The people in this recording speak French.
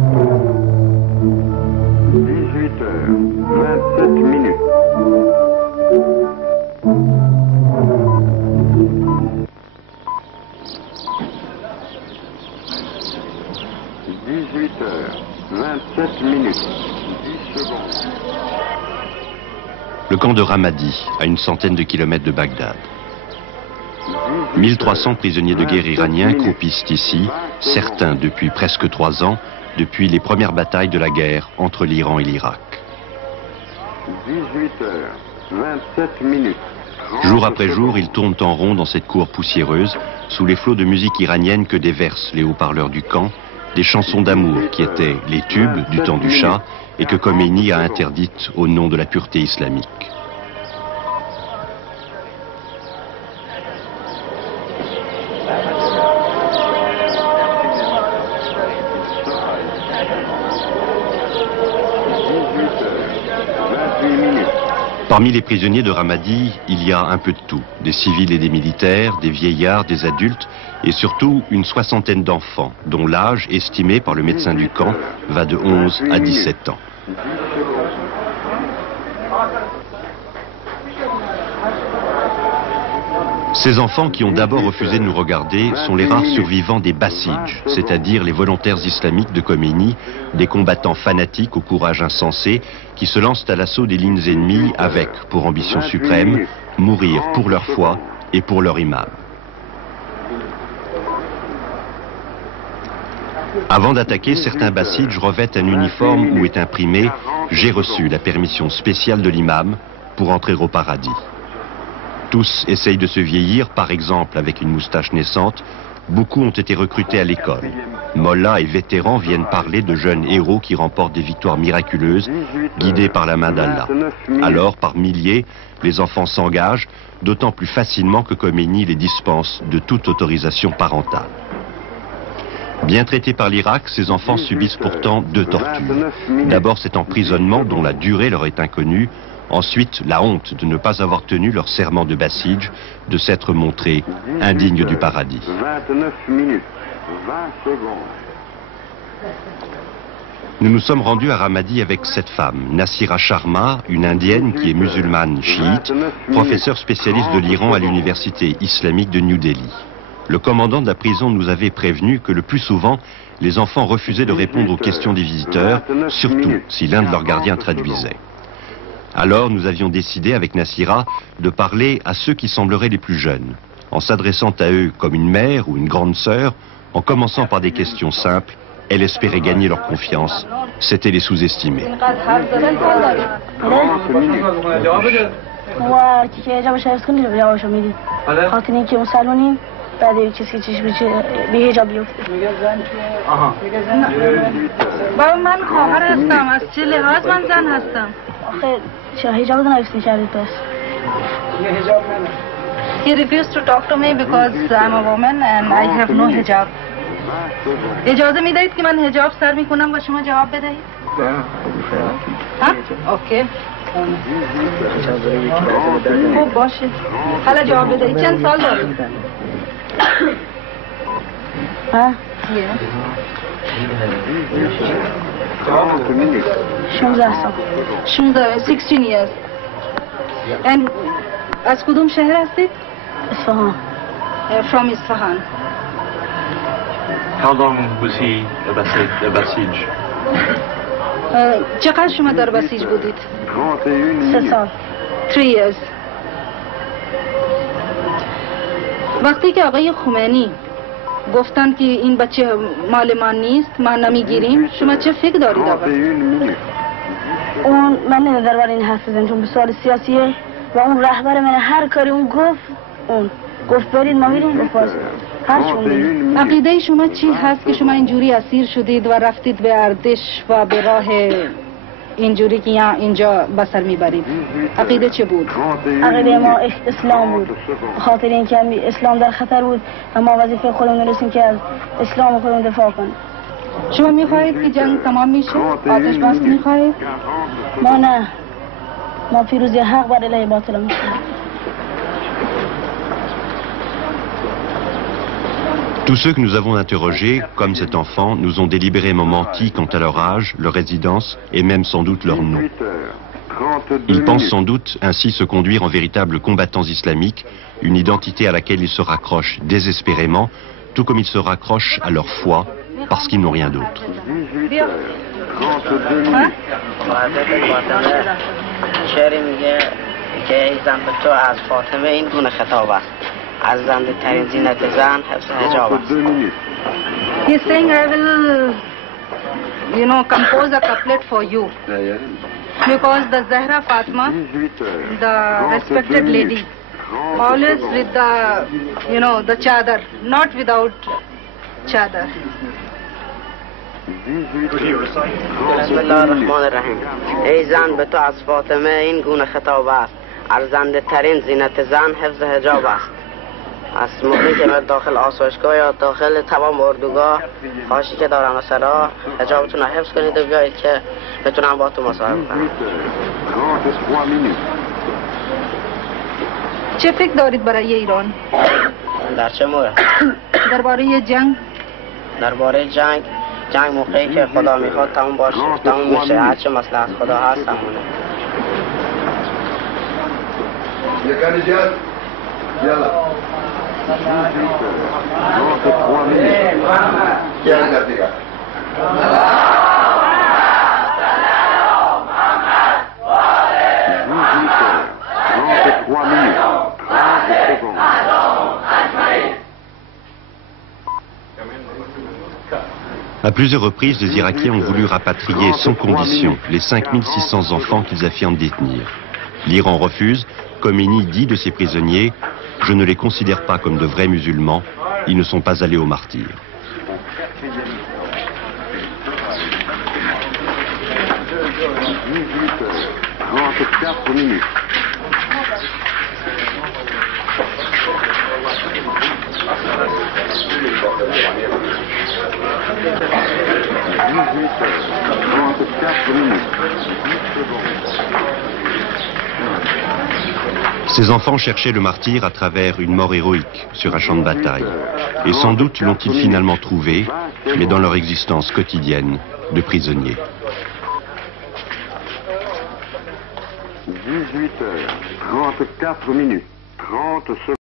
18h27. Le camp de Ramadi, à une centaine de kilomètres de Bagdad. 1300 prisonniers de guerre iraniens croupissent ici, certains depuis presque 3 ans, depuis les premières batailles de la guerre entre l'Iran et l'Irak. 18h27. Jour après jour, ils tournent en rond dans cette cour poussiéreuse, sous les flots de musique iranienne que déversent les haut-parleurs du camp, des chansons d'amour qui étaient les tubes du temps du Shah et que Khomeini a interdites au nom de la pureté islamique. Parmi les prisonniers de Ramadi, il y a un peu de tout. Des civils et des militaires, des vieillards, des adultes et surtout une soixantaine d'enfants, dont l'âge, estimé par le médecin du camp, va de 11 à 17 ans. Ces enfants qui ont d'abord refusé de nous regarder sont les rares survivants des Basij, c'est-à-dire les volontaires islamiques de Khomeini, des combattants fanatiques au courage insensé qui se lancent à l'assaut des lignes ennemies avec, pour ambition suprême, mourir pour leur foi et pour leur imam. Avant d'attaquer, certains Basij revêtent un uniforme où est imprimé « J'ai reçu la permission spéciale de l'imam pour entrer au paradis ». Tous essayent de se vieillir, par exemple avec une moustache naissante. Beaucoup ont été recrutés à l'école. Mollahs et vétérans viennent parler de jeunes héros qui remportent des victoires miraculeuses, guidés par la main d'Allah. Alors, par milliers, les enfants s'engagent, d'autant plus facilement que Khomeini les dispense de toute autorisation parentale. Bien traités par l'Irak, ces enfants subissent pourtant 2 tortures. D'abord cet emprisonnement dont la durée leur est inconnue. Ensuite, la honte de ne pas avoir tenu leur serment de Basij, de s'être montrés indignes du paradis. 29 minutes, 20 secondes. Nous nous sommes rendus à Ramadi avec cette femme, Nassira Sharma, une indienne qui est musulmane chiite, professeure spécialiste de l'Iran à l'université islamique de New Delhi. Le commandant de la prison nous avait prévenu que le plus souvent, les enfants refusaient de répondre aux questions des visiteurs, surtout si l'un de leurs gardiens traduisait. Alors nous avions décidé avec Nassira de parler à ceux qui sembleraient les plus jeunes, en s'adressant à eux comme une mère ou une grande sœur, en commençant par des questions simples. Elle espérait gagner leur confiance, c'était les sous-estimer. He refused to talk to me because I'm a woman and I have no hijab. اجازه میدهید که من حجاب سر میکنم و شما جواب بدهید؟ ها؟ اوکی. خوب باشه. حالا جواب بدهید. چند سال دارید؟ ها؟ 16 years. And از کدوم شهر هستید؟ اصفهان. From Isfahan. How long was he a Basij? چقدر شما در بسیج بودید؟ 3 سال. 3 years. وقتی که آقای خمینی گفتن که این بچه مال من نیست، ما نمیگیریم، شما چه فکر دارید آقا؟ اون من نمیدونم درباره این حرف بزنم چون به سوال سیاسیه و اون رهبر من هر کاری اون گفت برید ما میریم به فاز هر چون. عقیده شما چی هست که شما اینجوری اسیر شدید و رفتید به ارتش و به راه اینجوری که اینجا بسر میبرید؟ عقیده چه بود؟ عقیده ما اسلام بود. خاطر اینکه اسلام در خطر بود و ما وظیفه خودمون داشتیم که از اسلام خودمون دفاع کنیم. شما میخواهید که جنگ تمام میشه؟ آتش بس میخواهید؟ ما نه. ما پیروزی حق بر علیه باطل میخواهیم. Tous ceux que nous avons interrogés, comme cet enfant, nous ont délibérément menti quant à leur âge, leur résidence et même sans doute leur nom. 18h32 Ils pensent minutes. sans doute ainsi se conduire en véritables combattants islamiques, une identité à laquelle ils se raccrochent désespérément, tout comme ils se raccrochent à leur foi, parce qu'ils n'ont rien d'autre. 18h32 minutes. شعری میگه که ای زن به تو از فاطمه این گونه خطاب است از زنده ترین زینت زن حفظ حجاب است 32 minutes. He's saying I will, compose a couplet for you. Because the Zahra Fatima, 18h. the respected lady, always with the chadar, not without chadar. 18h. بسم الله الرحمن الرحیم ای زن به تو از فاطمه این گونه خطاب است ارزنده ترین زینت زن حفظ حجاب است از موقعی که من داخل آسایشگاه یا داخل تمام اردوگاه خواهشی که دارم و سرا حجابتون رو حفظ کنید و بیایید که بتونم با تو مصاحبه کنم 18h33 minutes. چه فکر دارید برای ایران؟ در چه مورد؟ درباره جنگ؟ درباره جنگ موقعی که خدا میخواد تموم باشه تموم میشه هرچه مصلحت خدا هست تمومه À plusieurs reprises, les Irakiens ont voulu rapatrier sans condition les 5600 enfants qu'ils affirment détenir. L'Iran refuse. Khomeini dit de ces prisonniers « Je ne les considère pas comme de vrais musulmans, ils ne sont pas allés au martyr ». 18h34 minutes. Ces enfants cherchaient le martyr à travers une mort héroïque sur un champ de bataille. Et sans doute l'ont-ils finalement trouvé, mais dans leur existence quotidienne de prisonniers. 18h34 minutes. 30 secondes.